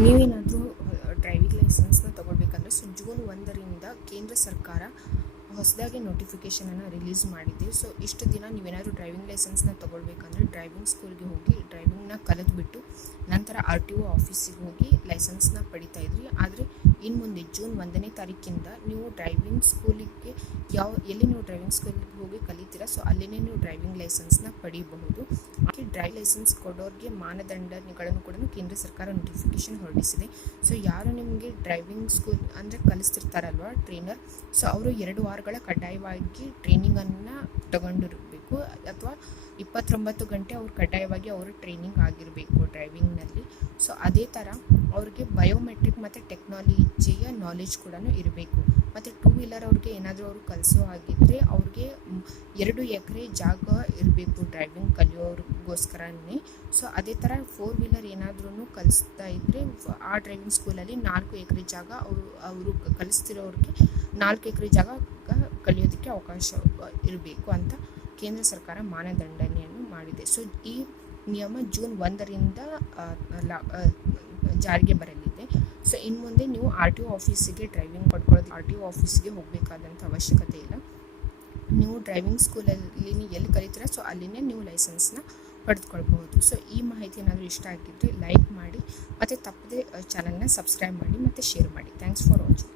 ನೀವೇನಾದರೂ ಡ್ರೈವಿಂಗ್ ಲೈಸೆನ್ಸ್ನ ತೊಗೊಳ್ಬೇಕಂದ್ರೆ ಸೊ ಜೂನ್ ಒಂದರಿಂದ ಕೇಂದ್ರ ಸರ್ಕಾರ ಹೊಸದಾಗಿ ನೋಟಿಫಿಕೇಷನನ್ನು ರಿಲೀಸ್ ಮಾಡಿದೆ. ಸೊ ಇಷ್ಟು ದಿನ ನೀವೇನಾದರೂ ಡ್ರೈವಿಂಗ್ ಲೈಸೆನ್ಸ್ನ ತೊಗೊಳ್ಬೇಕಂದ್ರೆ ಡ್ರೈವಿಂಗ್ ಸ್ಕೂಲ್ಗೆ ಹೋಗಿ ಡ್ರೈವಿಂಗ್ನ ಕಲಿತ್ಬಿಟ್ಟು ನಂತರ ಆರ್ ಟಿ ಒ ಆಫೀಸಿಗೆ ಹೋಗಿ ಲೈಸೆನ್ಸ್ನ ಪಡಿತಾ ಇದ್ರಿ ಆದರೆ ಇನ್ನು ಮುಂದೆ ಜೂನ್ ಒಂದನೇ ತಾರೀಕಿಂದ ನೀವು ಡ್ರೈವಿಂಗ್ ಸ್ಕೂಲಿಗೆ ಯಾವ, ಎಲ್ಲಿ ನೀವು ಡ್ರೈವಿಂಗ್ ಸ್ಕೂಲಿಗೆ ಹೋಗಿ ಕಲಿತೀರಾ ಸೊ ಅಲ್ಲಿನೇ ನೀವು ಡ್ರೈವಿಂಗ್ ಲೈಸೆನ್ಸ್ನ ಪಡೆಯಬಹುದು ಹಾಗೆ ಡ್ರೈವ್ ಲೈಸೆನ್ಸ್ ಕೊಡೋರಿಗೆ ಮಾನದಂಡಗಳನ್ನು ಕೂಡ ಕೇಂದ್ರ ಸರ್ಕಾರ ನೋಟಿಫಿಕೇಶನ್ ಹೊರಡಿಸಿದೆ. ಸೊ ಯಾರು ನಿಮಗೆ ಡ್ರೈವಿಂಗ್ ಸ್ಕೂಲ್ ಅಂದರೆ ಕಲಿಸ್ತಿರ್ತಾರಲ್ವ ಟ್ರೈನರ್ ಸೊ ಅವರು ಎರಡು ವಾರಗಳ ಕಡ್ಡಾಯವಾಗಿ ಟ್ರೈನಿಂಗನ್ನು ತಗೊಂಡಿರಬೇಕು. ಅಥವಾ ಇಪ್ಪತ್ತೊಂಬತ್ತು ಗಂಟೆ ಅವ್ರು ಕಡ್ಡಾಯವಾಗಿ ಅವರು ಟ್ರೈನಿಂಗ್ ಆಗಿರಬೇಕು ಡ್ರೈವಿಂಗ್ನಲ್ಲಿ ಸೊ ಅದೇ ಥರ ಅವ್ರಿಗೆ ಬಯೋಮೆಟ್ರಿಕ್ ಮತ್ತು ಟೆಕ್ನಾಲಜಿಯ ನಾಲೆಜ್ ಕೂಡ ಇರಬೇಕು. ಮತ್ತು ಟೂ ವೀಲರ್ ಅವ್ರಿಗೆ ಏನಾದರೂ ಅವರು ಕಲಿಸೋ ಆಗಿದ್ದರೆ ಅವ್ರಿಗೆ ಎರಡು ಎಕರೆ ಜಾಗ ಇರಬೇಕು ಡ್ರೈವಿಂಗ್ ಕಲಿಯೋರಿಗೋಸ್ಕರನೇ. ಸೊ ಅದೇ ಥರ ಫೋರ್ ವೀಲರ್ ಏನಾದ್ರೂ ಕಲಿಸ್ತಾ ಇದ್ದರೆ ಆ ಡ್ರೈವಿಂಗ್ ಸ್ಕೂಲಲ್ಲಿ ನಾಲ್ಕು ಎಕರೆ ಜಾಗ ಅವರು ಅವರು ಕಲಿಸ್ತಿರೋರಿಗೆ ನಾಲ್ಕು ಎಕರೆ ಜಾಗ ಕಲಿಯೋದಕ್ಕೆ ಅವಕಾಶ ಇರಬೇಕು ಅಂತ ಕೇಂದ್ರ ಸರ್ಕಾರ ಮಾನದಂಡನೆಯನ್ನು ಮಾಡಿದೆ. ಸೊ ಈ ನಿಯಮ ಜೂನ್ ಒಂದರಿಂದ ಜಾರಿಗೆ ಬರಲಿದೆ. ಸೊ ಇನ್ನು ಮುಂದೆ ನೀವು ಆರ್ ಟಿ ಒ ಆಫೀಸಿಗೆ ಡ್ರೈವಿಂಗ್ ಪಡ್ಕೊಳ್ಳೋದು, ಆರ್ ಟಿ ಒ ಆಫೀಸಿಗೆ ಹೋಗಬೇಕಾದಂಥ ಅವಶ್ಯಕತೆ ಇಲ್ಲ. ನೀವು ಡ್ರೈವಿಂಗ್ ಸ್ಕೂಲಲ್ಲಿ ನೀವು ಎಲ್ಲಿ ಕಲಿತೀರ ಸೊ ಅಲ್ಲಿನೇ ನೀವು ಲೈಸೆನ್ಸ್ನ ಪಡೆದುಕೊಳ್ಬಹುದು ಸೊ ಈ ಮಾಹಿತಿ ಏನಾದರೂ ಇಷ್ಟ ಆಗಿದ್ದರೆ ಲೈಕ್ ಮಾಡಿ, ಮತ್ತು ತಪ್ಪದೆ ಚಾನಲ್ನ ಸಬ್ಸ್ಕ್ರೈಬ್ ಮಾಡಿ, ಮತ್ತು ಶೇರ್ ಮಾಡಿ. Thanks for watching